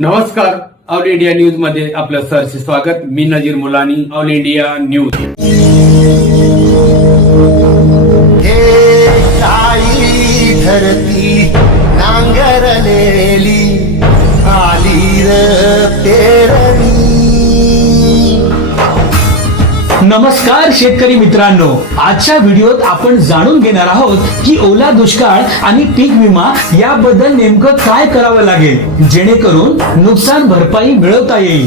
नमस्कार. All India न्यूजमध्ये आपलं सरचे स्वागत. मी Nazir Mulani all India news. हे धरती नांगरलेली. नमस्कार शेतकरी मित्रांनो. आजच्या व्हिडिओत आपण जाणून घेणार आहोत की ओला दुष्काळ आणि पीक विमा याबद्दल नेमकं काय करावं लागेल जेणेकरून नुकसान भरपाई मिळवता येईल.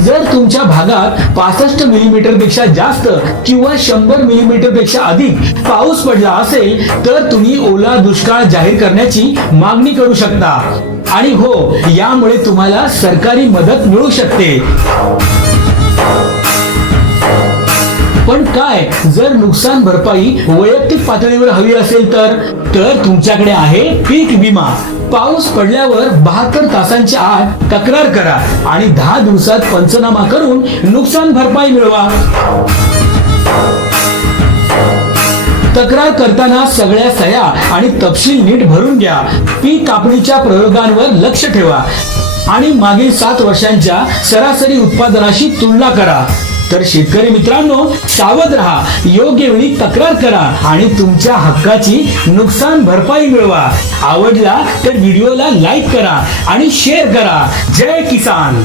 जर तुमच्या भागात पासष्ट मिलीमीटरपेक्षा जास्त किंवा शंभर मिलीमीटरपेक्षा अधिक पाऊस पडला असेल तर तुम्ही ओला दुष्काळ जाहीर करण्याची मागणी करू शकता. आणि हो यामुळे तुम्हाला सरकारी मदत मिळू शकते. पण काय जर नुकसान भरपाई वैयक्तिक पातळीवर हवी असेल तर? तर तुमच्याकडे आहे पीक विमा. पाऊस पडल्यावर बहात्तर तासांच्या आत तक्रार करा आणि दहा दिवसात पंचनामा करून नुकसान भरपाई मिळवा. तक्रार करताना सगळ्या सह्या आणि तपशील नीट भरून घ्या. पीक कापणीच्या प्रयोगांवर लक्ष ठेवा. आणि मागील सात वर्षांच्या सरासरी उत्पादनाशी तुलना करा. तर शेतकरी मित्रांनो सावध राहा. योग्य वेळी तक्रार करा आणि तुमच्या हक्काची नुकसान भरपाई मिळवा. आवडला तर व्हिडिओला लाईक करा आणि शेअर करा. जय किसान!